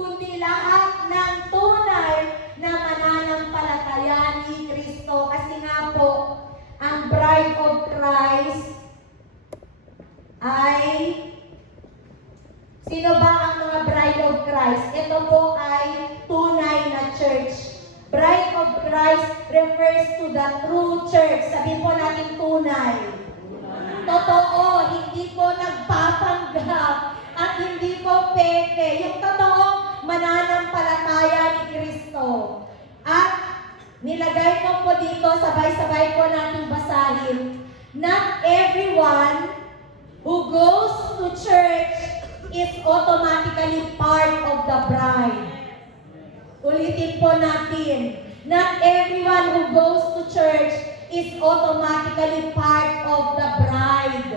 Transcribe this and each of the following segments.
kundi lahat ng tunay na mananampalataya ni Kristo. Kasi nga po, ang bride of Christ ay, sino ba ang mga bride of Christ? Ito po ay tunay na church. Bride of Christ refers to the true church. Sabihin po natin tunay. Totoo, hindi po nagpapanggap at hindi po peke. Yung totoong mananampalataya ni Kristo. At nilagay ko po dito, sabay-sabay po natin basahin. Not everyone who goes to church is automatically part of the bride. Ulitin po natin. Not everyone who goes to church is automatically part of the bride.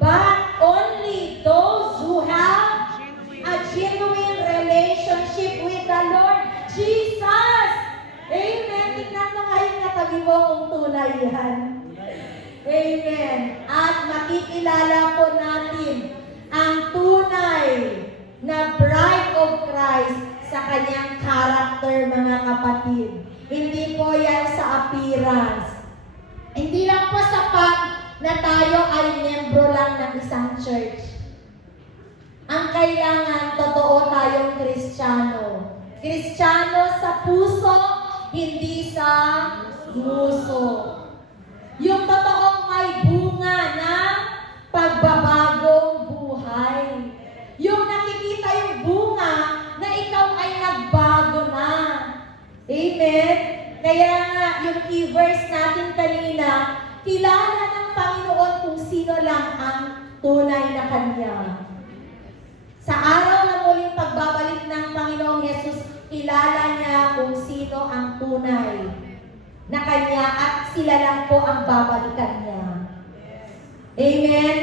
But only those who have a genuine relationship with the Lord Jesus. Amen. Tingnan mo ngayon na tabi mo kung tunay yan. Amen. At makikilala po natin ang tunay na bride of Christ sa kanyang character, mga kapatid. Hindi po yan sa appearance. Hindi lang po sapat na tayo ay membro lang ng isang church. Ang kailangan, totoo tayong Kristiyano. Kristiyano sa puso, hindi sa nguso. Yung totoong may bunga ng pagbabagong buhay. Yung nakikita yung bunga na ikaw ay nagbago na. Amen? Kaya nga, yung key verse natin kanina, kilala ng Panginoon kung sino lang ang tunay na Kanya. Sa araw na muling pagbabalik ng Panginoong Yesus, kilala niya kung sino ang tunay na Kanya at sila lang po ang babalikan niya. Amen?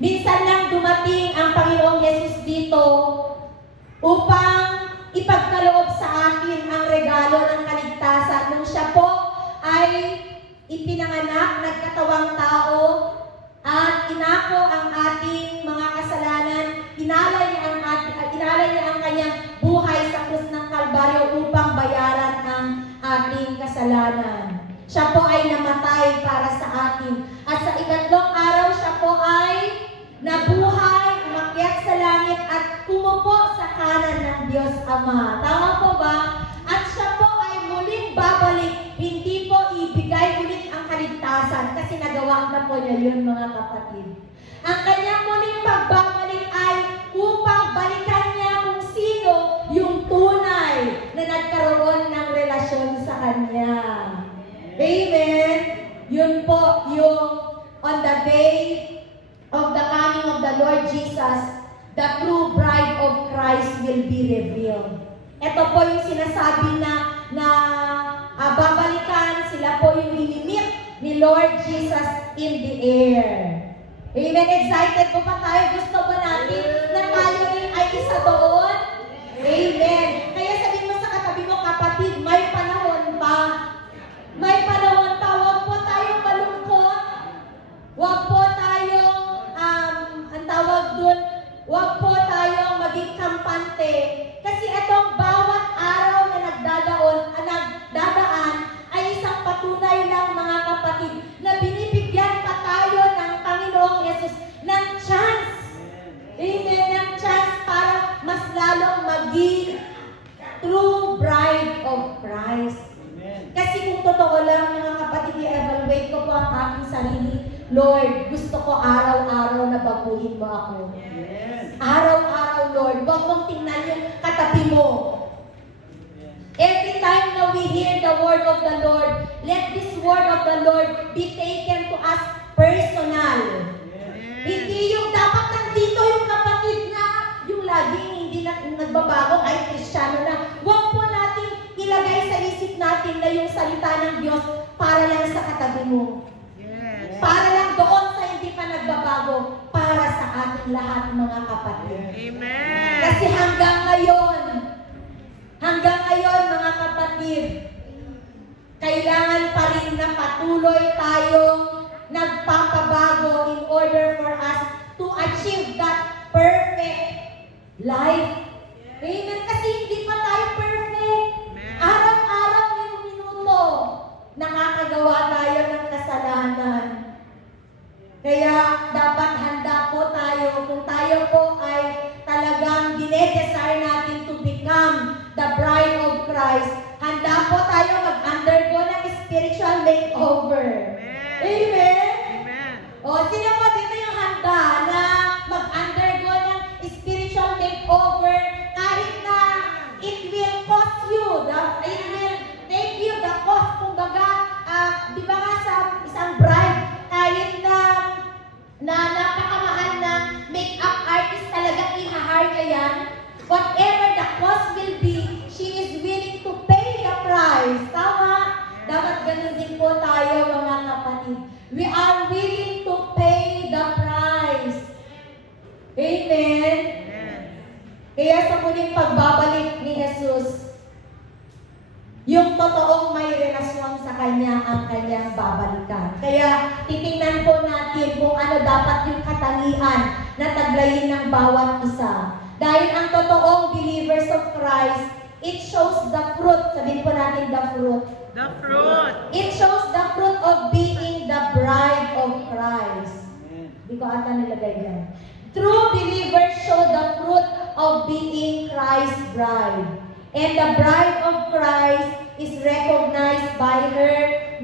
Minsan lang dumating ang Panginoong Yesus dito upang ipagkaloob sa akin ang regalo ng kaligtasan. Nung siya po ay ipinanganak, nagkatawang tao, at inako ang ating mga kasalanan, inalay niya ang kanyang buhay sa krus ng Kalbaryo upang bayaran ang ating kasalanan. Siya po ay namatay para sa atin. At sa ikatlong araw, siya po ay nabuhay, umakyat sa langit at umupo sa kanan ng Diyos Ama. Tama po ba? At siya po ay muling babalik, hindi po ibigay ulit ang kaligtasan kasi nagawa na po niya yun, mga kapatid. Ang kanyang muling pagbabalik ay upang balikan niya kung sino yung tunay na nagkaroon ng relasyon sa Kanya. Amen? Yun po yung on the day of the coming of the Lord Jesus, the true bride of Christ will be revealed. Ito po yung sinasabi na babalikan, sila po yung inimit ni Lord Jesus in the air. Amen? Excited po pa tayo? Gusto ba natin na tayo ay isa doon? Amen. Kaya sabihin mo sa katabi mo, kapatid, may panahon pa. May panahon pa. Huwag po tayong malungkot. Huwag po tayong, ang tawag dun, huwag po tayong maging kampante. Kasi itong bawat araw na nagdadaan ay isang patunay lang, mga kapatid, na binibigyan pa tayo ng Panginoong Yesus ng chance. Amen. Ng chance para mas lalong maging true bride of Christ. Kasi kung totoo lang, mga kapatid, i-evaluate ko po ang aking sarili. Lord, gusto ko araw-araw na baguhin mo ako. Araw-araw, Lord. Huwag mong tingnan yung katabi mo. Every time na we hear the word of the Lord, let this word of the Lord be taken to us personal. Hindi yung dapat nandito yung kapatid na yung laging hindi na nagbabago kahit Kristiyano na. Huwag po natin ilagay sa isip natin na yung salita ng Diyos para lang sa katabi mo. Para lang doon sa hindi pa nagbabago, para sa ating lahat, mga kapatid. Amen. Kasi hanggang ngayon, mga kapatid, kailangan pa rin na patuloy tayong nagpapabago in order for us to achieve that perfect life. Amen. Kasi hindi pa tayo perfect. Araw-araw, minuto, nakakagawa tayo ng kasalanan. Kaya dapat handa po tayo kung tayo po ay talagang dinedesire natin to become the bride of Christ. Handa po tayo mag-undergo ng spiritual makeover. Amen? Amen. O, sino po dito yung handa na mag-undergo ng spiritual makeover kahit na it will cost you, it will take you the cost. Kumbaga, di ba nga sa isang bride, kahit na napakamahal na make-up artist talaga i-hire niya yan, whatever the cost will be, she is willing to pay the price. Tama? Dapat ganun din po tayo, mga kapatid. We are willing to pay the price. Amen? Kaya sa muling pagbabalik ni Jesus, yung totoong may relasyon sa Kanya ang Kanyang babalikan. Kaya titingnan po natin kung ano dapat yung katangian na taglayin ng bawat isa. Dahil ang totoong believers of Christ, it shows the fruit. Sabihin po natin the fruit. The fruit. It shows the fruit of being the bride of Christ. Di ko ata nilagay yan. True believers show the fruit of being Christ's bride. And the bride of Christ is recognized by her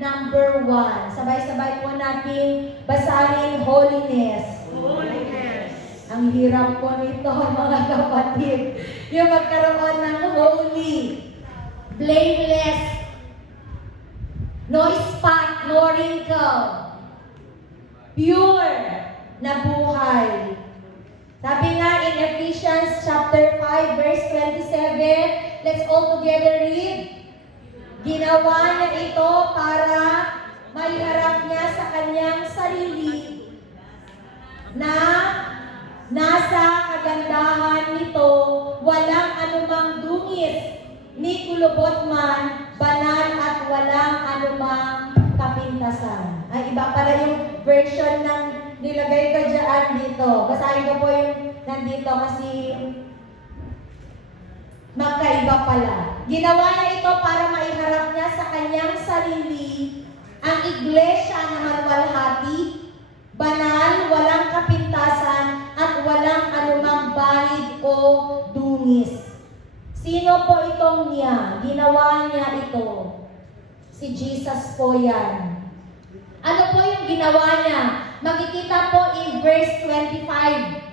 number 1. Sabay-sabay po natin basahin holiness. Holiness. Ang hirap po nito, mga kapatid. Yung magkaroon ng holy, blameless, no spot, no wrinkle, pure na buhay. Sabi nga in Ephesians chapter 5 verse 27, let's all together read. Ginawa niya ito para maiharap niya sa kanyang sarili na nasa kagandahan nito walang anumang dungis, ni kulubot man, banal at walang anumang kapintasan. Ay, iba para yung version ng nilagay ko dyan dito. Basahin ko po yung nandito kasi magkaiba pala. Ginawa niya ito para maiharap niya sa kanyang sarili ang iglesia na maluwalhati, banal, walang kapintasan, at walang anumang bahid o dungis. Sino po itong niya? Ginawa niya ito. Si Jesus po yan. Ano po yung ginawa niya? Makikita po in verse 25.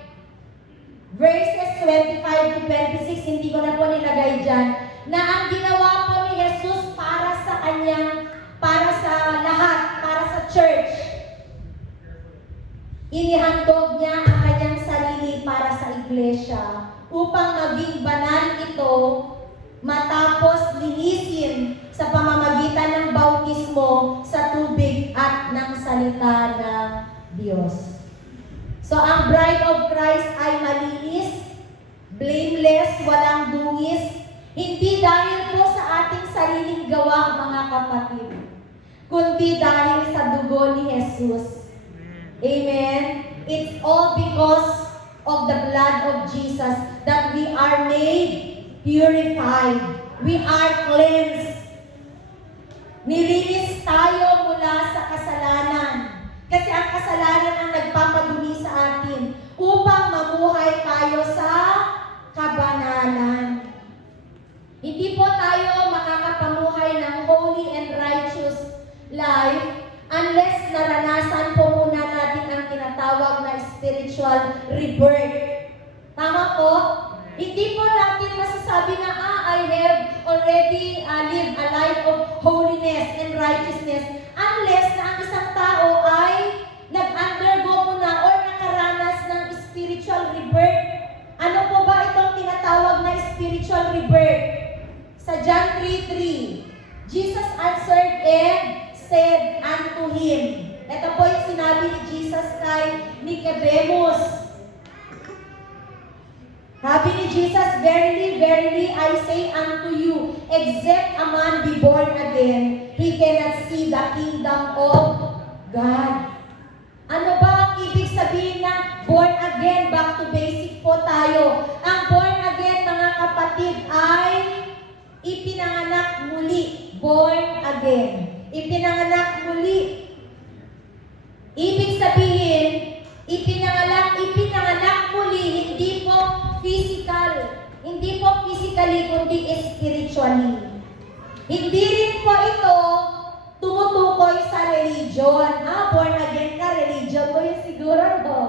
Verses 25 to 26, hindi ko na po nilagay dyan, na ang ginawa po ni Jesus para sa kanyang, para sa lahat, para sa church. Inihandog niya ang kanyang sarili para sa iglesia upang maging banal ito matapos linisin sa pamamagitan ng bautismo sa tubig at ng salita ng Diyos. So, ang bride of Christ ay malinis, blameless, walang dungis, hindi dahil po sa ating sariling gawa, mga kapatid, kundi dahil sa dugo ni Jesus. Amen? It's all because of the blood of Jesus that we are made purified. We are cleansed. Nilinis tayo mula sa kasalanan. Kasi ang kasalanan ang nagpapadumi sa atin upang mamuhay tayo sa kabanalan. Hindi po tayo makakapamuhay ng holy and righteous life unless naranasan po muna natin ang tinatawag na spiritual rebirth. Tama po? Hindi po natin masasabi na, I have already lived a life of holiness and righteousness unless na ang isang tao ay nag-undergo muna or nakaranas ng spiritual rebirth. Ano po ba itong tinatawag na spiritual rebirth? Sa John 3:3, Jesus answered and said unto him. Ito po yung sinabi ni Jesus kay Nicodemus. Sabi ni Jesus, verily, verily, I say unto you, except a man be born again, he cannot see the kingdom of God. Ano ba ang ibig sabihin ng born again? Back to basic po tayo. Ang again. Ipinanganak muli. Ibig sabihin, ipinanganak muli, hindi po physical. Hindi po physically, kundi spiritually. Hindi rin po ito tumutukoy sa religion. Born again ka, religion mo yun siguro, no?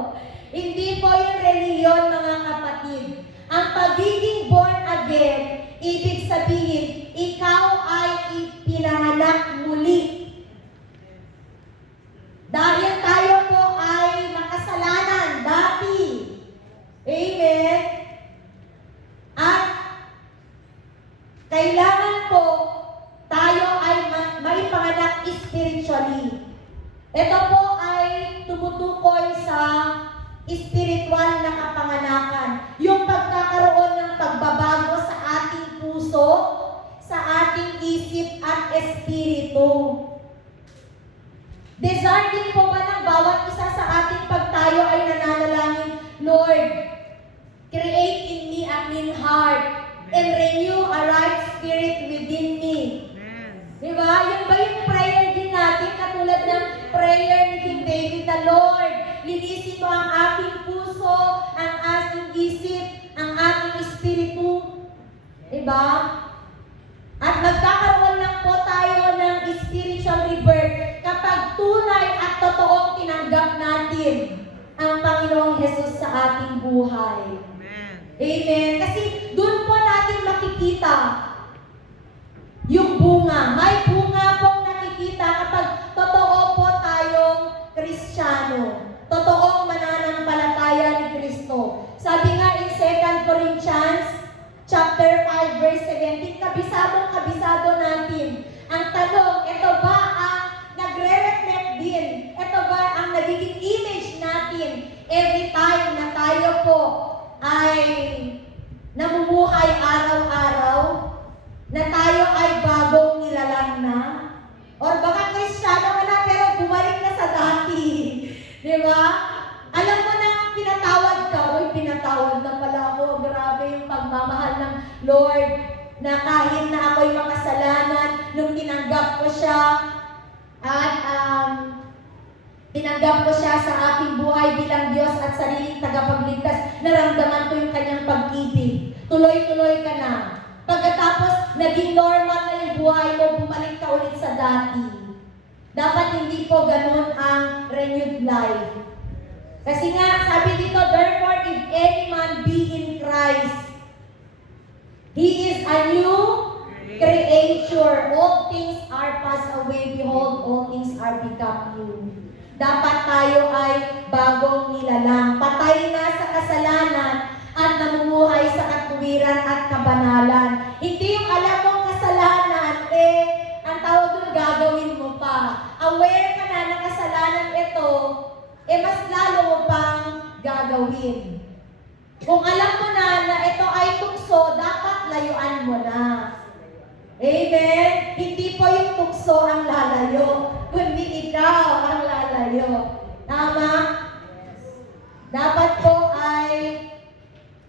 Hindi po yung religion, mga kapatid. Ang pagiging born again, ibig sabihin, ikaw ay ipinanganak muli. Dahil tayo po ay makasalanan dati. Amen? At kailangan po tayo ay maipanganak spiritually. Ito po ay tumutukoy sa spiritual na kapanganakan. Yung pagkakaroon ng pagbabago sa ating puso, sa ating isip at espiritu. Desire din po ba ng bawat isa sa ating pagtayo ay nananalangin, Lord, create in me a clean heart and renew a right spirit within me. Diba? Yun ba yung prayer din natin? Katulad ng prayer ni King David na, Lord, linisin mo ang aking puso, ang aking isip, ang aking espiritu. Diba? At magkakaroon lang po tayo ng spiritual rebirth kapag tunay at totoong tinanggap natin ang Panginoong Jesus sa ating buhay. Amen. Kasi doon po natin makikita yung bunga. May bunga pong nakikita kapag totoo po tayong Kristiyano. Totoong mananampalataya ni Kristo. Sabi nga in 2 Corinthians chapter 5 verse 17, kabisado natin. Ang tanong, ito ba ang nagre-reflect din? Ito ba ang nagiging image natin every time na tayo po ay namumuhay araw-araw? Na tayo ay bagong nilalang na? Or baka Kristiyano ka na pero bumalik na sa dati. Di ba? Alam mo na pinatawad ka. Uy, pinatawad na pala ako. Grabe yung pagmamahal ng Lord. Na kahit na ako'y makasalanan, nung tinanggap ko siya, at tinanggap ko siya sa aking buhay bilang Diyos at sariling tagapagligtas, naramdaman ko yung kanyang pag-ibig. Tuloy-tuloy ka na. Pagkatapos, naging normal na yung buhay mo, bumalik ka ulit sa dati. Dapat hindi po ganun ang renewed life. Kasi nga, sabi dito, therefore, if any man be in Christ, he is a new creature. All things are passed away. Behold, all things are become new. Dapat tayo ay bagong nilalang. Patay na sa kasalanan at namumuhay sa katuwiran at kabanalan. Hindi yung alam mong kasalanan, ang tawag doon, gagawin mo pa. Aware ka na na kasalanan ito, mas lalo mo pang gagawin. Kung alam mo na ito ay tukso, dapat layuan mo na. Amen? Hindi po yung tukso ang lalayo, kundi ikaw ang lalayo. Tama? Dapat po ay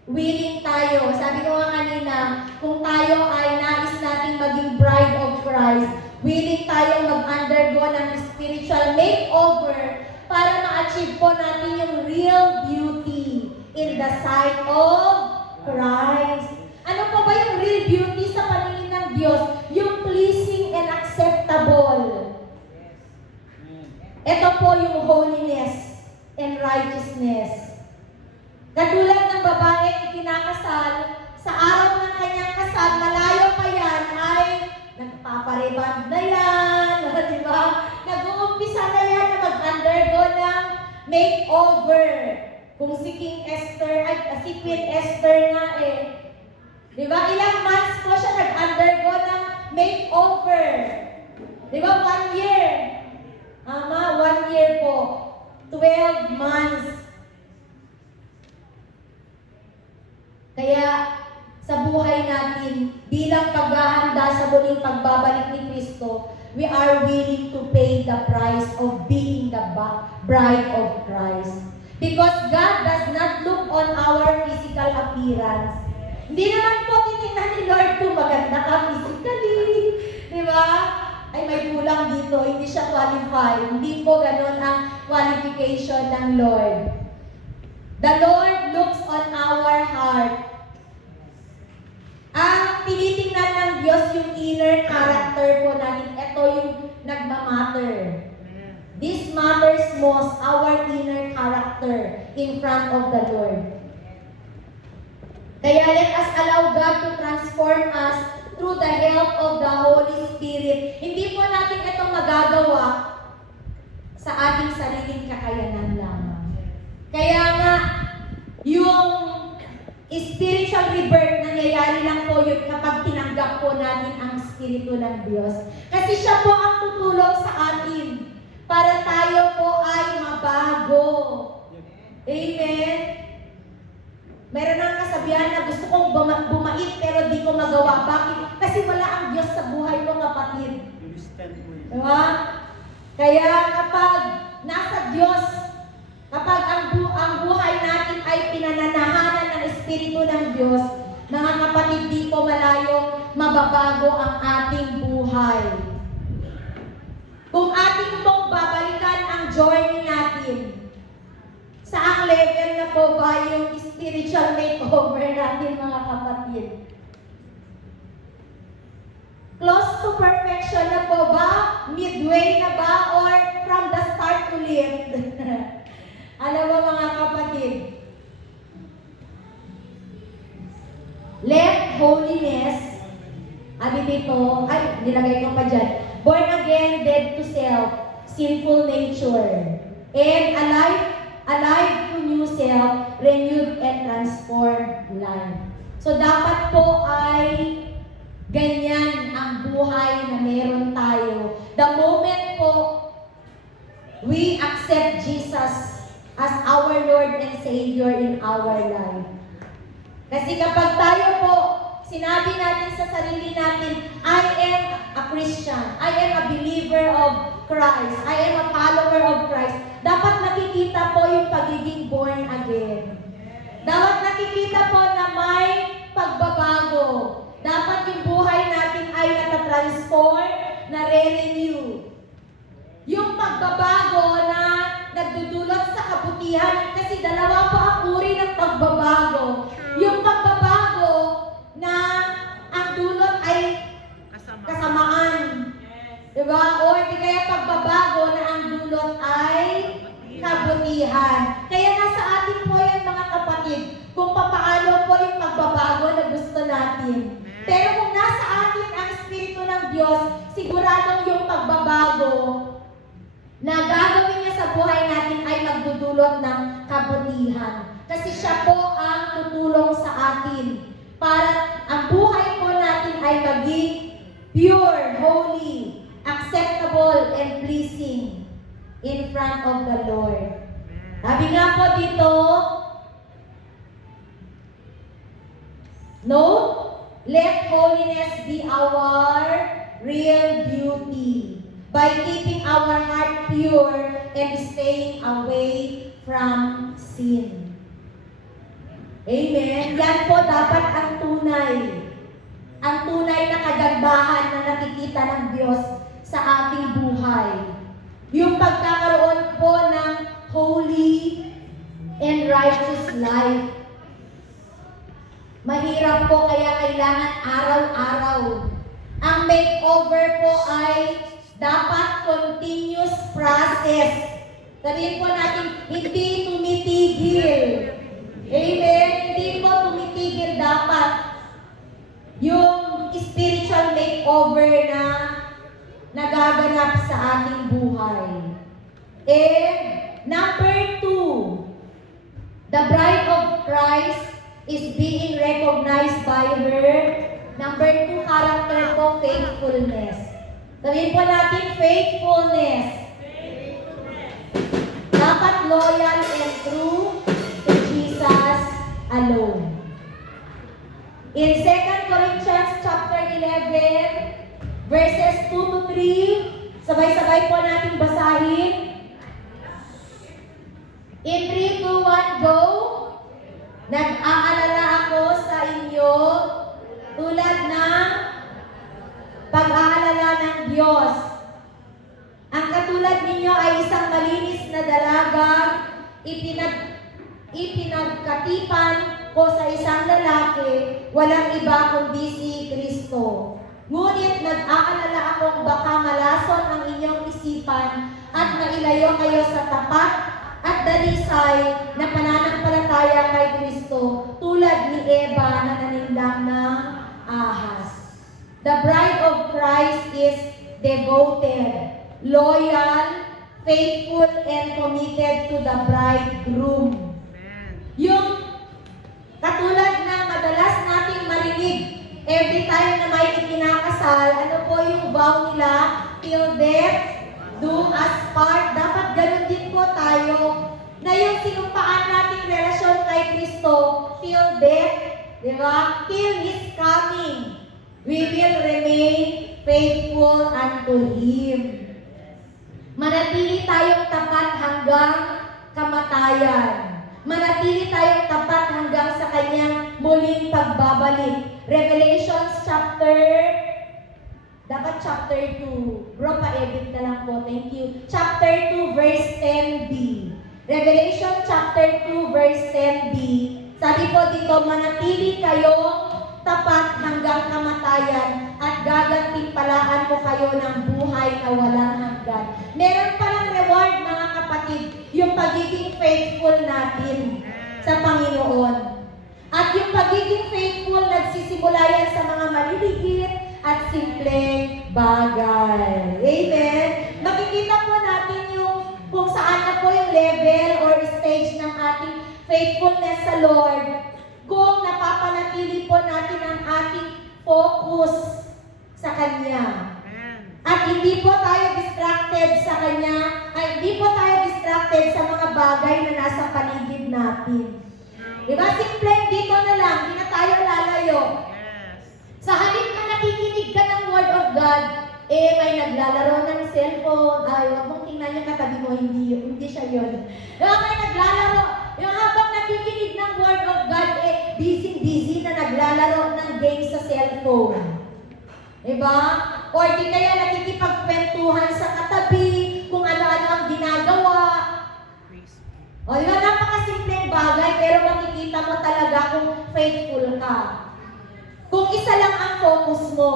willing tayo. Sabi ko nga kanina, kung tayo ay nais nating maging bride of Christ, willing tayong mag-undergo ng spiritual makeover para ma-achieve po natin yung real beauty in the sight of Christ. Ano po ba yung real beauty sa paningin ng Diyos? Yung pleasing and acceptable. Ito po yung holiness and righteousness. Katulad ng babaeng ikinakasal, sa araw ng kanyang kasal, malayo pa yan ay nagpapareband na yan, di ba? Nag-uumpisa na yan na mag-undergo ng makeover. Kung si King Esther, si Queen Esther nga di ba? Ilang months po siya nag-undergo ng makeover. Di ba? 1 year. 1 year po. 12 months. Kaya sa buhay natin, bilang paghahanda sa muling pagbabalik ni Kristo, we are willing to pay the price of being the bride of Christ. Because God does not look on our physical appearance. Hindi naman po titingnan ni Lord kung maganda ka physically. Di ba? ay may kulang dito, hindi siya qualified. Hindi po ganun ang qualification ng Lord. The Lord looks on our heart. Ang tinitingnan ng Diyos yung inner character po natin. Ito yung nagmamatter. This matters most, our inner character in front of the Lord. Kaya let us allow God to transform us through the help of the Holy Spirit. Hindi po natin ito magagawa sa ating sariling kakayanan lamang. Kaya nga, yung spiritual rebirth, nangyayari lang po yun kapag tinanggap po natin ang Espiritu ng Diyos. Kasi siya po ang tutulong sa atin para tayo po ay mabago. Amen? Meron ng kasabihan na gusto kong bumait pero di ko magawa. Bakit? Kasi wala ang Diyos sa buhay ko, kapatid. Diba? Kaya kapag nasa Diyos, kapag ang buhay natin ay pinananahanan ng Espiritu ng Diyos, mga kapatid, di po malayong mababago ang ating buhay. Kung ating pong babalikan ang journey natin, saang level na po ba yung spiritual makeover natin, mga kapatid? Close to perfection na po ba? Midway na ba? Or from the start ulit? Alam mo, mga kapatid, left holiness, abi dito, ay, nilagay ko pa dyan, born again, dead to self, sinful nature, and alive to new self, renewed and transformed life. So dapat po ay ganyan ang buhay na meron tayo. The moment po we accept Jesus as our Lord and Savior in our life. Kasi kapag tayo po, sinabi natin sa sarili natin, I am a Christian, I am a believer of Christ, I am a follower of Christ, dapat nakikita po yung pagiging born again. Dapat nakikita po na may pagbabago. Dapat yung buhay natin ay natatransform, na-renew. Yung pagbabago na nagdudulot sa kabutihan, kasi dalawa po ang uri ng pagbabago. Yung pagbabago na ang dulot ay kasamaan. Diba? O hindi kaya pagbabago na ang dulot ay kabutihan. Kaya nasa atin po yan, mga kapatid, kung papaano po yung pagbabago na gusto natin. Pero kung nasa atin ang Espiritu ng Diyos, siguradong yung pagbabago na gagawin niya sa buhay natin ay magdudulot ng kabutihan. Kasi siya po ang tutulong sa atin para ang buhay po natin ay maging pure, holy, acceptable, and pleasing in front of the Lord. Sabi nga po dito, no? Let holiness be our real beauty by keeping our heart pure and staying away from sin. Amen? Yan po dapat ang tunay. Ang tunay na kagandahan na nakikita ng Diyos sa ating buhay. Yung pagkakaroon po ng holy and righteous life. Mahirap po, kaya kailangan araw-araw. Ang makeover po ay dapat continuous process. Sabihin po natin, hindi tumitigil. Amen? Hindi po tumitigil dapat yung spiritual makeover na nagaganap sa ating buhay. And number 2, the bride of Christ is being recognized by her. Number 2, character po, faithfulness. Sabihin po natin, faithfulness. Dapat loyal and true to Jesus alone. In 2 Corinthians chapter 11, verses 2 to 3, sabay-sabay po natin basahin. In 3, 2, 1, go! Nag-aalala ako sa inyo tulad ng pag-aalala ng Diyos. ipinagkatipan ko sa isang lalaki, walang iba kundi si Kristo. Ngunit nag-aalala akong baka malason ang inyong isipan at mailayo kayo sa tapat at dalisay na pananampalataya kay Kristo tulad ni Eva na nanindang ng ahas. The bride of Christ is devoted, loyal, faithful, and committed to the bridegroom. Yung katulad ng madalas nating marinig every time na may ikinakasal, ano po yung vow nila? Till death do us part. Dapat ganun din po tayo na yung sinumpaan nating relasyon kay Kristo till death, di ba? Till His coming, we will remain faithful unto Him. Manatili tayong tapat hanggang kamatayan. Manatili tayong tapat hanggang sa kanyang muling pagbabalik. Revelations dapat chapter 2. Bro, pa-edit na lang po. Thank you. Chapter 2, verse 10b. Revelation chapter 2, verse 10b. Sabi po dito, manatili kayong tapat hanggang kamatayan at gagantimpalaan ko kayo ng buhay na walang hanggan. Meron palang reward, mga kapatid, yung pagiging faithful natin sa Panginoon. At yung pagiging faithful, nagsisimula yan sa mga maliliit at simpleng bagay. Amen? Makikita po natin yung kung saan na po yung level or stage ng ating faithfulness sa Lord kung napapanatili po natin ang ating focus sa Kanya. At hindi po tayo distracted sa Kanya, hindi po tayo distracted sa mga bagay na nasa paligid natin. Diba? Simple, dito na lang, hindi na tayo lalayo. Sa halip na nakikinig ka ng Word of God, may naglalaro ng cellphone, huwag mong tingnan yung katabi mo, hindi siya yun. May naglalaro, yung habang nakikinig ng Word of God, busy na naglalaro ng games sa cellphone. Diba? Or di kaya nakikipagkwentuhan sa katabi, kung ano-ano ang ginagawa. O diba, napakasimpleng bagay, pero makikita mo talaga kung faithful ka. Kung isa lang ang focus mo.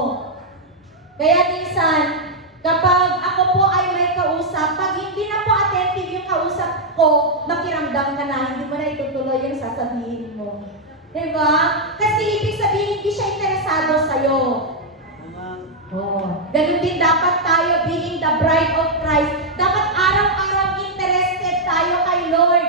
Kaya minsan, kapag ako po ay may kausap, pag hindi na po attentive yung kausap ko, makiramdam ka na, hindi mo na itutuloy yung sasabihin mo. Diba? Kasi ibig sabihin, hindi siya interesado sa'yo. Ganun din dapat tayo, being the bride of Christ. Dapat araw-araw interested tayo kay Lord.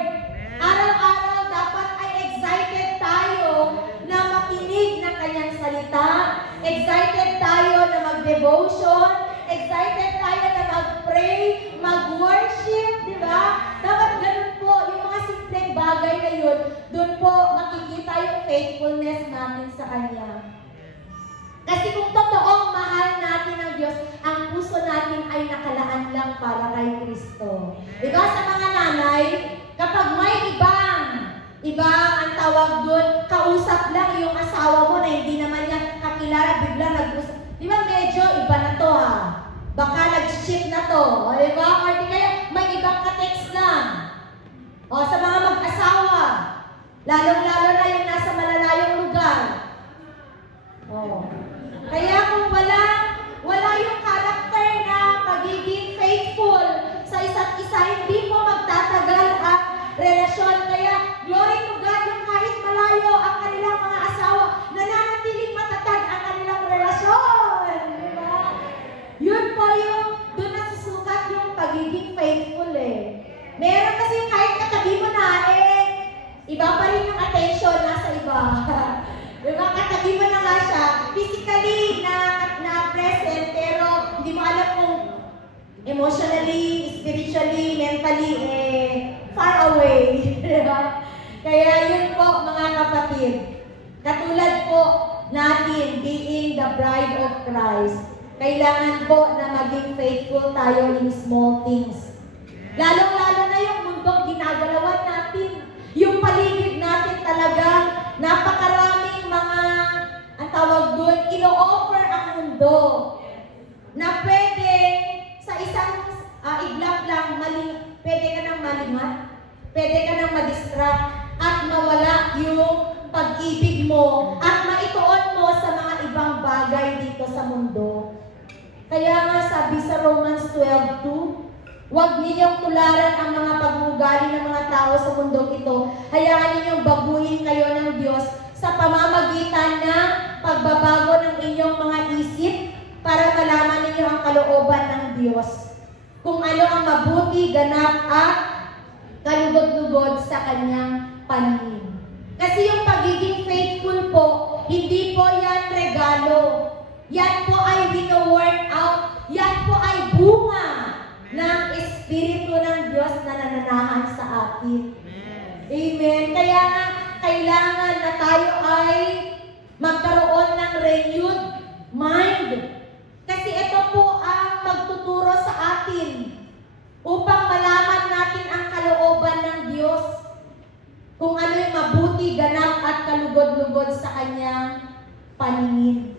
Araw-araw dapat ay excited tayo na makinig ng kanyang salita. Excited tayo na mag-devotion. Excited tayo na mag-pray, mag-worship, di ba? Dapat ganun po, yung mga simpleng bagay na yun, doon po makikita yung faithfulness natin sa Kanya. Kasi kung totoong mahal natin ang Diyos, ang puso natin ay nakalaan lang para kay Kristo. Diba sa mga nanay, kapag may ibang ang tawag doon, kausap lang yung asawa mo na hindi naman niya kakilala, bigla nag-usap. Diba medyo iba na to ha? Baka nag-ship na to. O diba? Or di kaya may ibang ka-text lang. O sa mga mag-asawa, lalong-lalo na yung nasa malalayong lugar. O. Kaya kung wala yung character na pagiging faithful sa isa't isa, hindi po magtatagal ang relasyon. Kaya, glory to God, yung kahit malayo ang kanilang mga asawa, nananatiling matatag ang kanilang relasyon. Diba? Yun po yung, doon nasusukat yung pagiging faithful Meron kasi kahit katabi mo na, iba pa rin yung attention nasa iba. Diba? Katabi mo na nga siya, physically na present, pero hindi mo alam kung emotionally, spiritually, mentally, far away. Diba? Kaya yun po, mga kapatid. Katulad po natin, being the bride of Christ, kailangan po na maging faithful tayo in small things. Lalong-lalo na yung mundong ginagalawan natin. Yung paligid natin talagang napakaraming mga, ang tawag doon, ino-offer ang mundo na pwede sa isang iglap lang, pwede ka nang malimat, pwede ka sabi sa Romans 12:2, huwag ninyong tularan ang mga pag-uugali ng mga tao sa mundong ito. Hayaan ninyong baguhin kayo ng Diyos sa pamamagitan ng pagbabago ng inyong mga isip para malaman ninyo ang kalooban ng Diyos. Kung ano ang mabuti, ganap at kalugod-lugod sa kanyang paningin. Kasi yung pagiging faithful po, hindi po yan regalo. Yan po ay wino-work out. Yan po ay bunga ng Espiritu ng Diyos na nananahan sa atin. Amen. Kaya nga, kailangan na tayo ay magkaroon ng renewed mind. Kasi ito po ang magtuturo sa atin upang malaman natin ang kalooban ng Diyos. Kung ano yung mabuti, ganap at kalugod-lugod sa kanyang paningin.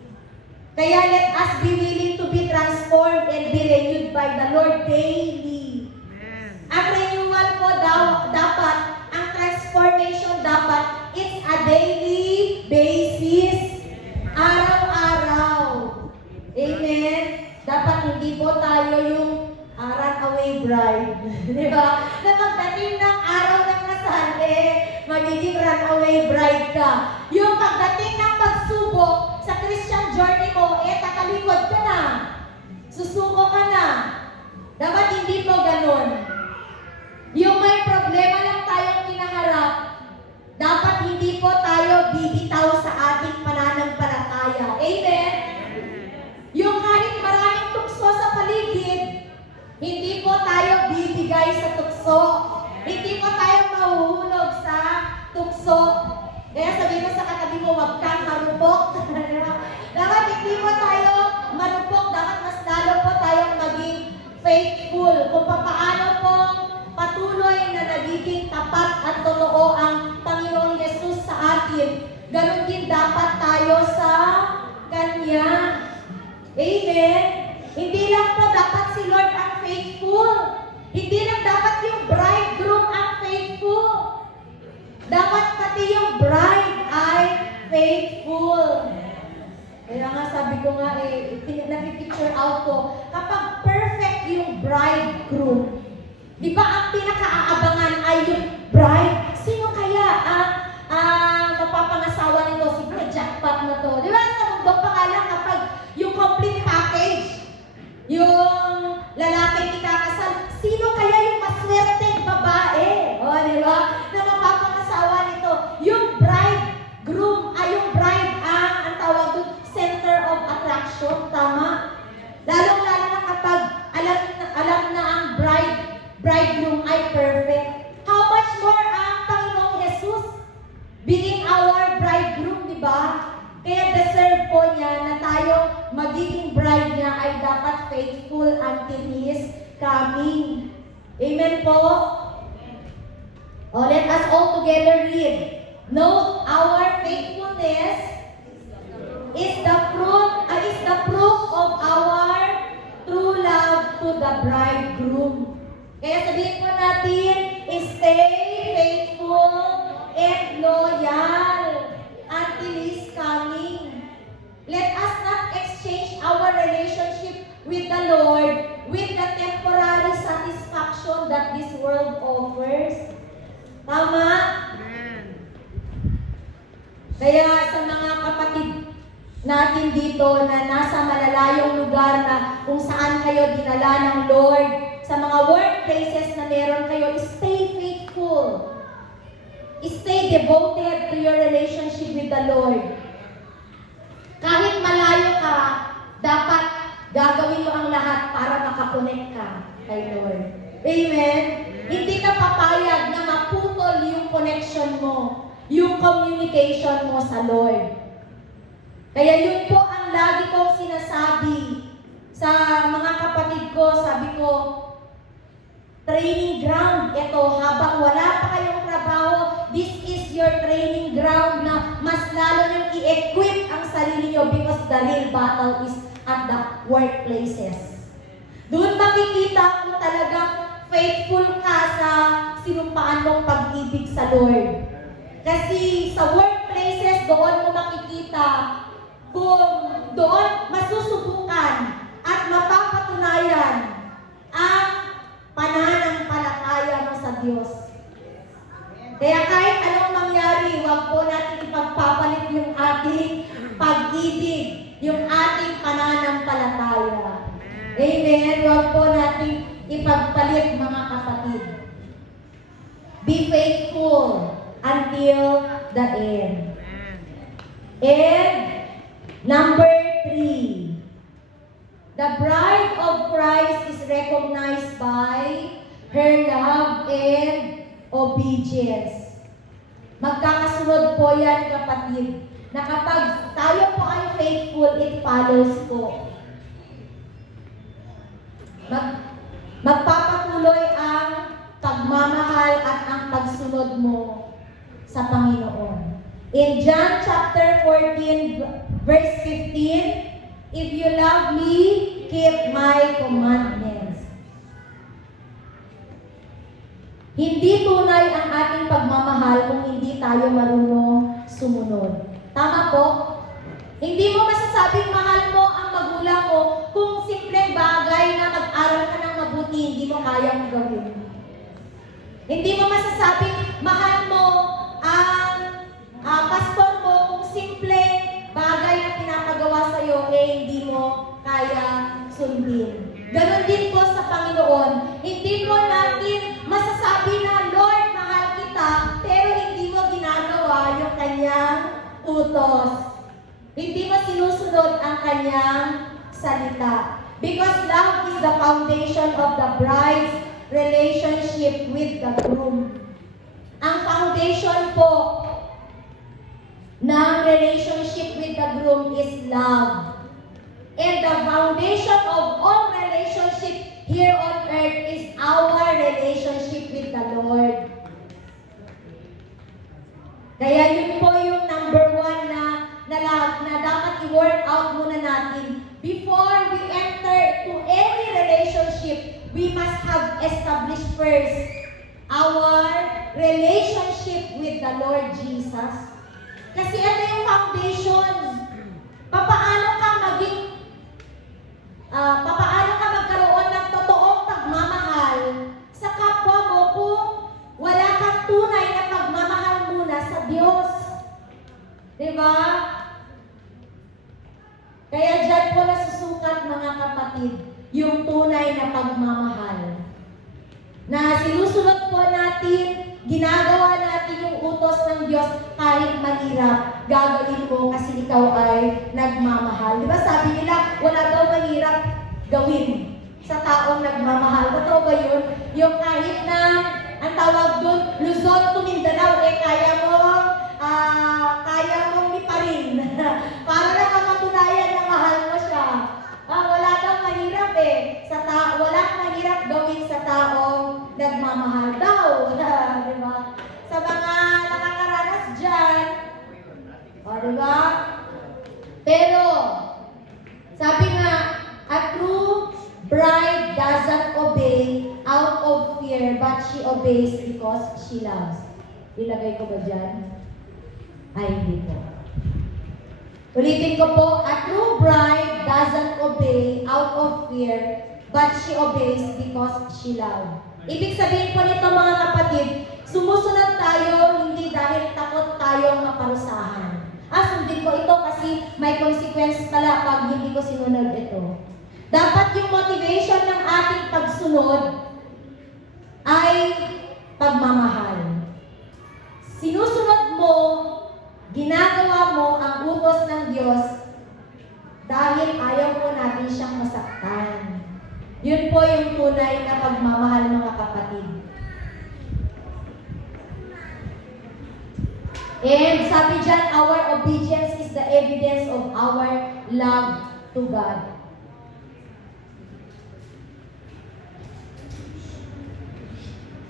Kaya let us be willing to be transformed and be renewed by the Lord daily. Ang renewal po dapat, ang transformation dapat, it's a daily basis. Araw-araw. Amen? Dapat hindi po tayo yung runaway bride. Di ba? Na pagdating ng araw ng kasal, magiging runaway bride ka. Yung pagdating ng pagsubok sa Christian journey mo, takalikod ka na. Susuko ka na. Dapat hindi po ganun. Yung may problema lang tayong kinaharap, dapat hindi po tayo bibitaw sa ating pananampalataya. Amen? Yung kahit maraming tukso sa paligid, hindi po tayo bibigay sa tukso. Hindi po tayo mahuhulog sa tukso. Kaya sabihin mo sa katabi mo, huwag kang marupok. Dapat hindi po tayo marupok. Dapat mas lalo po tayong maging faithful. Kung paano po patuloy na nagiging tapat at totoo ang Panginoong Yesus sa atin, ganun din dapat tayo sa Kanya. Amen? Hindi lang po dapat si Lord ang faithful. Hindi lang dapat yung bridegroom ang faithful. Dapat pati yung bride ay faithful. Kaya nga sabi ko nga napipicture out ko, kapag perfect yung bridegroom, di ba ang pinaka-aabangan ay yung bride? Sino kaya ang mapapangasawa nito? Siguro jackpot na to. Di ba sa mundo pa nga lang kapag yung complete package, yung lalaki ikakasal, sino kaya yung maswerteng babae? O, di ba? Na mapapangasawa nito. Yung bridegroom, yung bride ang tawag doon, center of attraction. Tama? Lalong-lalo na kapag alam na ang bridegroom ay perfect. How much more ang Panginoong Jesus being our bridegroom, di ba? Kaya deserve po niya na tayo magiging bride niya ay dapat faithful until His coming. Amen po? Let us all together read. Note, our faithfulness is the proof of our true love to the bridegroom. Kaya sabihin po natin, stay faithful and loyal until His coming. Let us not exchange our relationship with the Lord with the temporary satisfaction that this world offers. Tama? Kaya sa mga kapatid natin dito na nasa malalayong lugar na kung saan kayo dinala ng Lord, sa mga workplaces na meron kayo, stay faithful. Stay devoted to your relationship with the Lord. Kahit malayo ka, dapat gagawin mo ang lahat para makakonect ka kay Lord. Amen? Hindi ka papayag na maputol yung connection mo, yung communication mo sa Lord. Kaya yun po ang lagi kong sinasabi sa mga kapatid ko. Sabi ko, training ground, ito, habang wala pa kayong trabaho, this is your training ground na mas lalo niyong i-equip ang sarili niyo because the real battle is at the workplaces. Doon makikita kung talagang faithful ka sa sinumpaan mong pag-ibig sa Lord. Kasi sa workplaces, doon mo makikita kung doon masusubukan at mapatunayan ang pananampalataya mo sa Diyos. Kaya kahit anong mangyari, huwag po natin ipagpapalit yung ating pag-ibig, yung ating pananampalataya. Amen. Huwag po natin ipagpalit, mga kapatid. Be faithful until the end. And number 3, the bride of Christ is recognized by her love and obedience. Magkakasunod po yan, kapatid, na kapag tayo po ay faithful, it follows po. Magpapatuloy ang pagmamahal at ang pagsunod mo sa Panginoon. In John chapter 14, verse 15, if you love me, keep my commandments. Hindi tunay ang ating pagmamahal kung hindi tayo marunong sumunod. Tama po? Hindi mo masasabing mahal mo ang magulang mo kung simpleng bagay na mag-aral ka ng mabuti, hindi mo kayang gawin. Hindi mo masasabing mahal mo ang pastor mo kung simpleng bagay na pinapagawa sa'yo, hindi mo kayang sundin. Ganon din po sa Panginoon. Hindi mo natin masasabi na, Lord, mahal kita, pero hindi mo ginagawa yung kanyang utos. Hindi mo sinusunod ang kanyang salita. Because love is the foundation of the bride's relationship with the groom. Ang foundation po ng relationship with the groom is love. And the foundation of all relationship here on earth is our relationship with the Lord. Kaya yun po yung number 1 na dapat i-work out muna natin. Before we enter to any relationship, we must have established first our relationship with the Lord Jesus. Kasi ito yung foundation. Papaano ka magkaroon ng totoong pagmamahal sa kapwa mo kung wala kang tunay na pagmamahal muna sa Diyos. Diba? Kaya dyan po nasusukat, mga kapatid, yung tunay na pagmamahal. Na sinusunod po natin, ginagawa natin yung utos ng Diyos kahit mahirap. Gagawin mo kasi ikaw ay nagmamahal. Diba sabi nila, wala daw mahirap gawin sa taong nagmamahal. Totoo ba yun? Yung kahit na, ang tawag doon, Luzon to Mindanao, kaya mong liparin. Para lang mapatunayan na mahal mo siya. Wala daw mahirap wala mahirap gawin sa taong nagmamahal daw. Diba? Sa mga nakakaranas dyan, diba? Pero, sabi nga, a true bride doesn't obey out of fear, but she obeys because she loves. Ilagay ko ba dyan? Ay, hindi po. Ulitin ko po, a true bride doesn't obey out of fear, but she obeys because she loves. Ibig sabihin po nito, mga kapatid, sumusunod tayo hindi dahil takot tayong maparusahan. Sundin ko ito kasi may consequence pala pag hindi ko sinunod ito. Dapat yung motivation ng ating pagsunod ay pagmamahal. Sinusunod mo, ginagawa mo ang utos ng Diyos dahil ayaw po natin siyang masaktan. Yun po yung tunay na pagmamahal, mga kapatid. And sabi dyan, our obedience is the evidence of our love to God.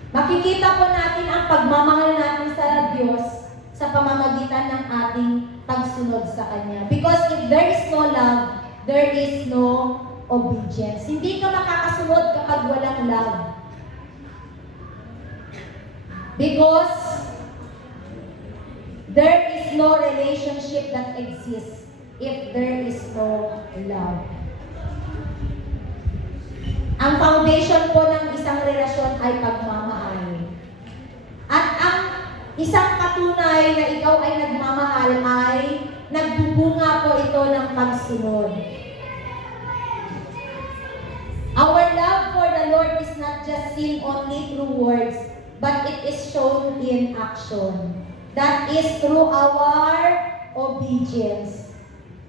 Makikita po natin ang pagmamahal natin sa Diyos sa pamamagitan ng ating pagsunod sa Kanya. Because if there is no love, there is no obedience. Hindi ka makakasunod kapag walang love. Because there is no relationship that exists if there is no love. Ang foundation po ng isang relasyon ay pagmamahal. At ang isang patunay na ikaw ay nagmamahal ay nagbubunga po ito ng pagsunod. Our love for the Lord is not just seen only through words, but it is shown in action. That is through our obedience.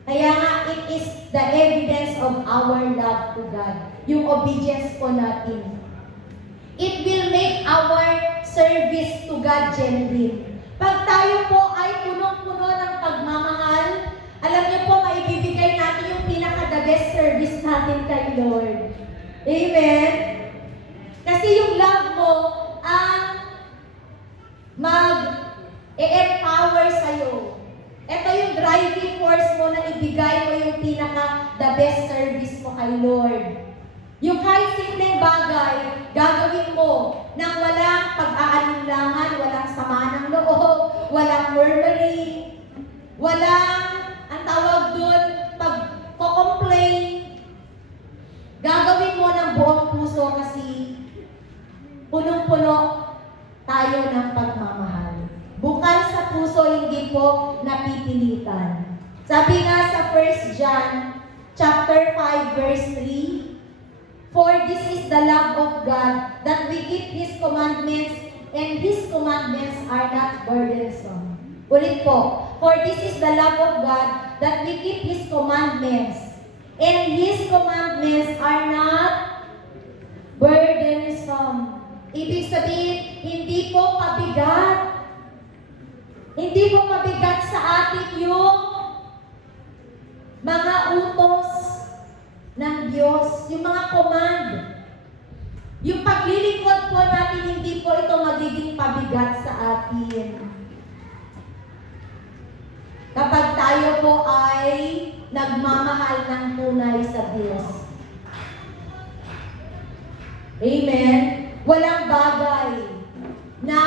Kaya nga, it is the evidence of our love to God. Yung obedience po natin. It will make our service to God genuine. Pag tayo po ay punong-puno ng pagmamahal, alam niyo po, maibibigay natin yung pinaka-the best service natin kay Lord. Amen? Kasi yung love mo ang mag-e-empower sa'yo. Ito yung driving force mo na ibigay mo yung pinaka-the best service mo kay Lord. Yung kahit simpleng bagay, gagawin mo nang walang pag-aalinlangan, walang sama ng loob, walang murmuring, walang, ang tawag doon, pag-complain. Gagawin mo ng buong puso kasi punong-puno tayo ng pagmamahal. Bukal sa puso, hindi po napipilitan. Sabi nga sa 1 John chapter 5 verse 3, "For this is the love of God, that we keep His commandments, and His commandments are not burdensome." Ulit po, "For this is the love of God, that we keep His commandments, and His commandments are not burdensome." Ibig sabihin, hindi po pabigat. Hindi po mabigat sa atin yung mga utos ng Diyos, yung mga command. Yung paglilingkod po natin, hindi po ito magiging pabigat sa atin. Kapag tayo po ay nagmamahal ng tunay sa Diyos. Amen? Walang bagay na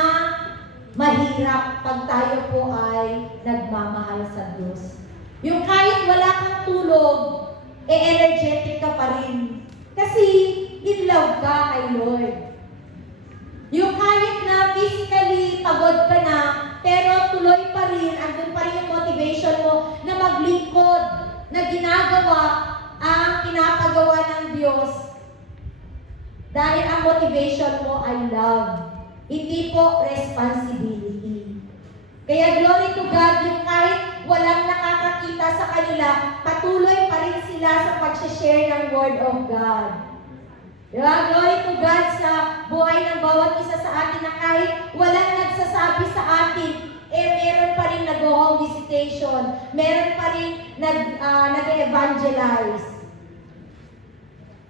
mahirap pag tayo po ay nagmamahal sa Diyos. Yung kahit wala kang tulog, energetic ka pa rin. Kasi in love ka kay Lord. Yung kahit na physically pagod ka na, pero tuloy pa rin, andun pa rin yung motivation mo na maglingkod, na ginagawa ang pinapagawa ng Diyos. Dahil ang motivation mo ay love. Hindi po responsibility. Kaya glory to God, yung kahit walang nakakakita sa kanila, patuloy pa rin sila sa pag-share ng Word of God. Diba? Glory to God sa buhay ng bawat isa sa atin na kahit walang nagsasabi sa atin, meron pa rin nag-home visitation, meron pa rin nag-evangelize.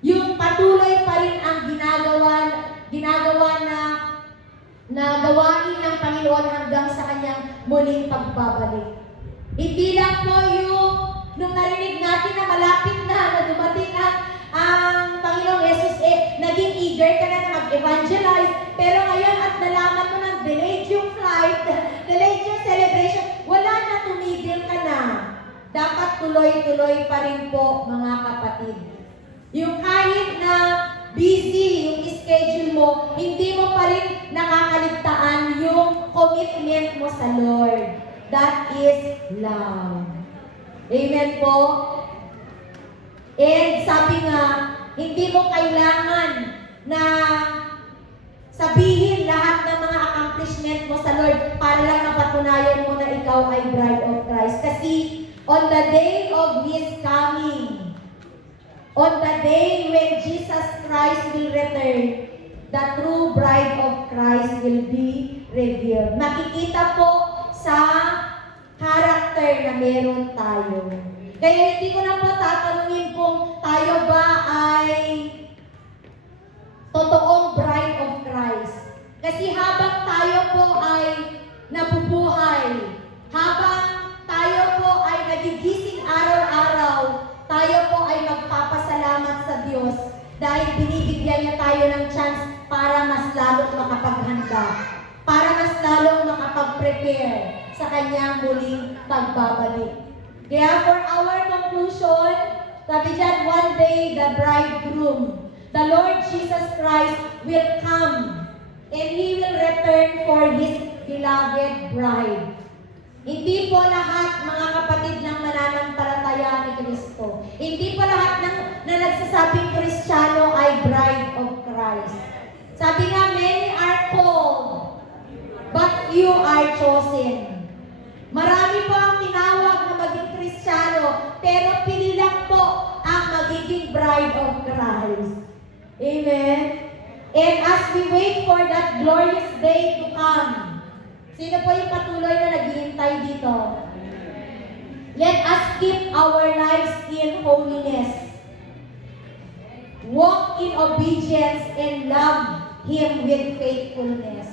Yung patuloy pa rin ang ginagawa na gawain ng Panginoon hanggang sa kanyang muling pagbabalik. Hindi lang po yung nung narinig natin na malapit na dumating ang Panginoong Jesus, naging eager ka na mag-evangelize, pero ngayon at nalaman mo ng delayed yung flight, delayed yung celebration, wala na, tumigil ka na. Dapat tuloy-tuloy pa rin po, mga kapatid. Yung kahit na busy yung schedule mo, hindi mo pa rin nakakaligtaan yung commitment mo sa Lord. That is love. Amen po? And sabi nga, hindi mo kailangan na sabihin lahat ng mga accomplishment mo sa Lord para lang napatunayan mo na ikaw ay bride of Christ. Kasi on the day of His coming, on the day when Jesus Christ will return, the true bride of Christ will be revealed. Makikita po sa character na meron tayo. Kaya hindi ko na po tatanungin kung tayo ba ay totoong bride of Christ. Kasi habang tayo po ay nabubuhay, habang tayo po ay nagigising araw-araw, tayo po ay magpapasalamat sa Diyos dahil binibigyan niya tayo ng chance para mas lalong makapaghanda, para mas lalong makapag-prepare sa kanyang muling pagbabalik. Kaya for our conclusion, sabi dyan, one day the bridegroom the Lord Jesus Christ will come and He will return for His beloved bride. Hindi po lahat, mga kapatid, ng mananampalataya ni Kristo. Hindi po lahat na nagsasabing Kristiyano ay bride of Christ. Sabi nga, many are called, but few are chosen. Marami po ang tinawag na maging Kristiyano, pero pili lang po ang magiging bride of Christ. Amen? And as we wait for that glorious day to come, sino po yung patuloy na naghihintay dito? Let us keep our lives in holiness. Walk in obedience and love Him with faithfulness.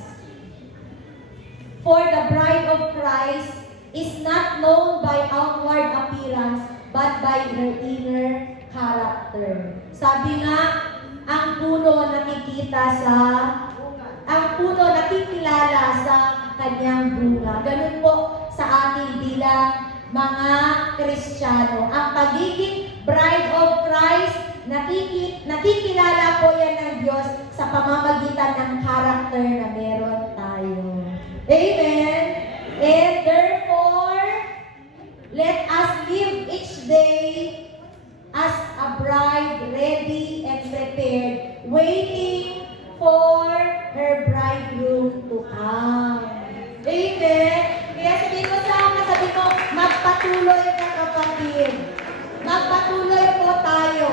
For the bride of Christ is not known by outward appearance, but by her inner character. Sabi nga, ang puno nakikilala sa kanyang bunga. Ganun po sa ating bilang mga Kristiyano. Ang pagiging bride of Christ, nakikilala po yan ng Diyos sa pamamagitan ng character na meron tayo. Amen? And therefore, let us live each day as a bride ready and prepared, waiting for her bridegroom to come. Amen? Kaya sabihin mo sa sabi ko, magpatuloy ka kapatid. Magpatuloy po tayo.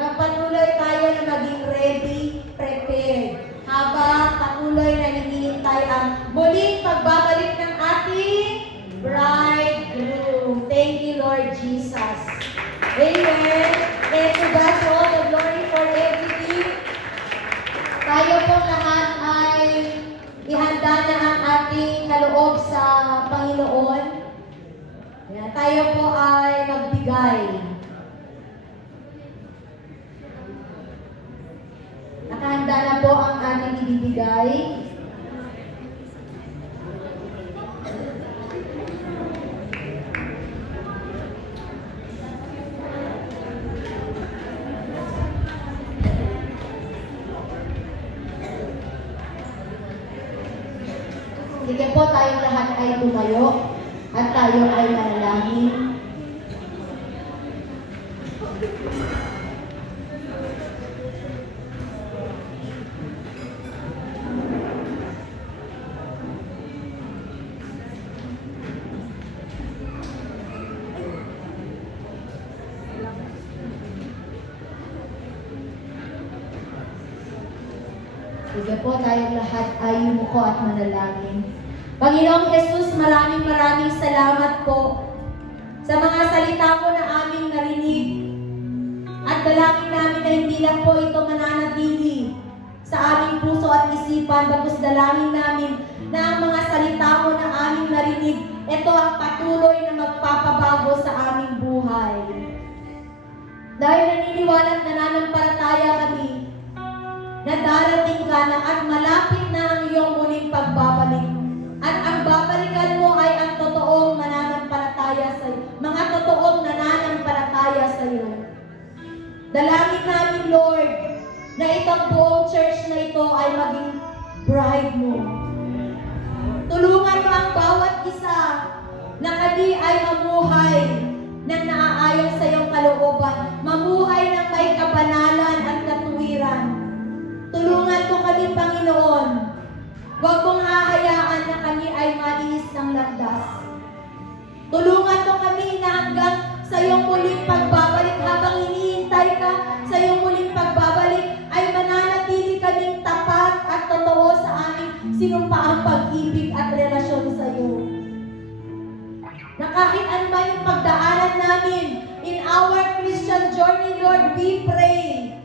Magpatuloy tayo na maging ready, prepared. Habang patuloy na hinihintay ang muling pagbabalik ng ating bridegroom. Thank you, Lord Jesus. Amen. And to God all the glory for everything. Tayo pong lahat ay ihanda na ang ating kaloob sa Panginoon. Ayan, tayo po ay magbigay. Nakahanda na po ang ating ibibigay. Sige po, tayong lahat ay tumayo at tayo ay manalangin. Sige po, tayong lahat ay yumuko at manalangin. Panginoong Jesus, maraming salamat po sa mga salita mo na aming narinig. At dalangin namin na hindi lang po ito mananatili sa aming puso at isipan, bagkus dalangin namin na ang mga salita mo na aming narinig, ito ang patuloy na magpapabago sa aming buhay. Dahil naniniwala at nananampalataya kami na darating ka na at malapit na ang iyong muling pagbabalik. At ang babalikan mo ay ang totoong mananampalataya sa iyo. Mga totoong nananampalataya sa iyo. Dalangin namin, Lord, na itong buong church na ito ay maging bride mo. Tulungan mo ang bawat isa na kami ay mamuhay ng naaayon sa iyong kalooban. Mamuhay ng may kabanalan at katuwiran. Tulungan mo kami, Panginoon. Huwag mong hahayaan na kami ay malinis ng landas. Tulungan mo kami na hanggang sa iyong muling pagbabalik, habang hinihintay ka sa iyong muling pagbabalik, ay mananatili kaming tapat at totoo sa aming sinumpaang pag-ibig at relasyon sa iyo. Na kahit anuman yung pagdaanan namin in our Christian journey, Lord, we pray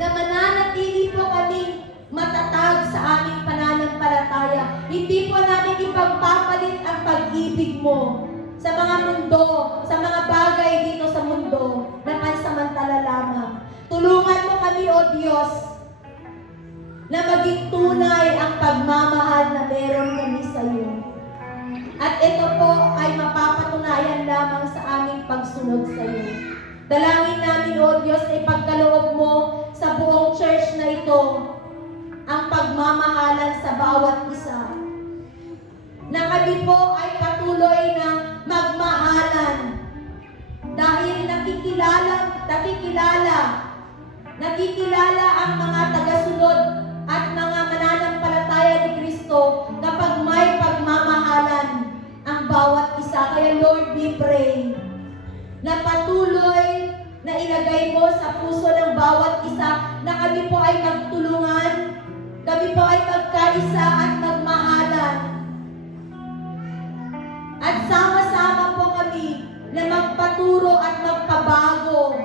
na mananatili po kami matatag sa aming pananampalataya. Hindi po namin ipagpapalit ang pag-ibig mo sa mga mundo, sa mga bagay dito sa mundo na pansamantala lamang. Tulungan mo kami, O Diyos, na maging tunay ang pagmamahal na meron kami sa iyo. At ito po ay mapapatunayan lamang sa aming pagsunod sa iyo. Dalangin namin, O Diyos, na ipagkaloob mo pagmamahalan sa bawat isa. Na kami po ay patuloy na magmahalan dahil nakikilala ang mga tagasunod at mga mananampalataya ni Kristo kapag may pagmamahalan ang bawat isa. Kaya Lord, we pray na patuloy na ilagay mo sa puso ng bawat isa na kami po ay magtulungan, kami po ay magkaisa at magmahalan. At sama-sama po kami na magpaturo at magpabago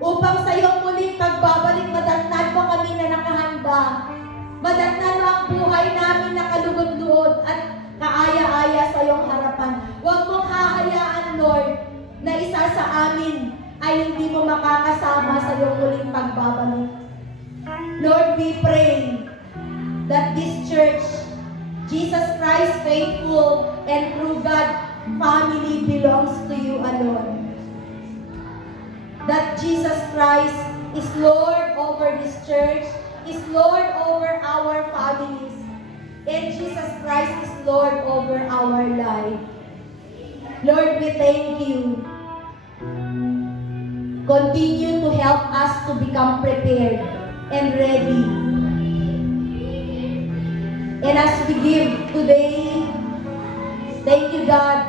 upang sa iyong muling pagbabalik, madatnan mo kami na nakahanda. Madatnan mo ang buhay namin na kalugod-luod at kaaya-aya sa iyong harapan. Huwag mong hahayaan, Lord, na isa sa amin ay hindi mo makakasama sa iyong muling pagbabalik. Lord, we pray that this church, Jesus Christ, faithful and true God, family belongs to you alone. That Jesus Christ is Lord over this church, is Lord over our families, and Jesus Christ is Lord over our life. Lord, we thank you. Continue to help us to become prepared and ready. And as we give today, thank you, God,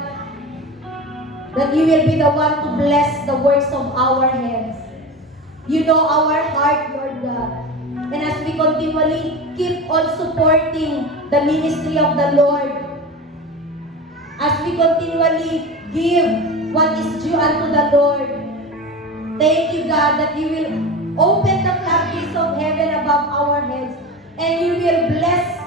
that you will be the one to bless the works of our hands. You know our heart, Lord God. And as we continually keep on supporting the ministry of the Lord, as we continually give what is due unto the Lord, thank you, God, that you will open the floodgates of heaven above our heads, and you will bless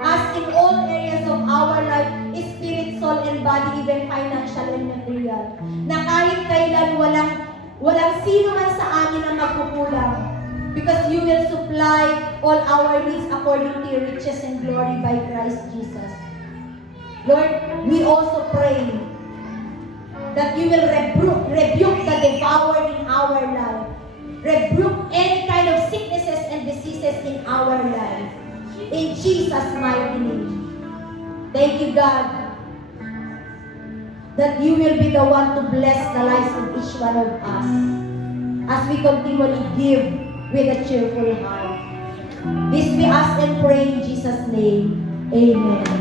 us in all areas of our life, spirit, soul, and body, even financial and material. Na kahit kailan walang sino man sa amin ang magkukulang. Because you will supply all our needs according to your riches and glory by Christ Jesus. Lord, we also pray that you will rebuke the devourer in our life. Rebuke any kind of sicknesses and diseases in our life. In Jesus' mighty name. Thank you, God, that you will be the one to bless the lives of each one of us as we continually give with a cheerful heart. This we ask and pray in Jesus' name. Amen.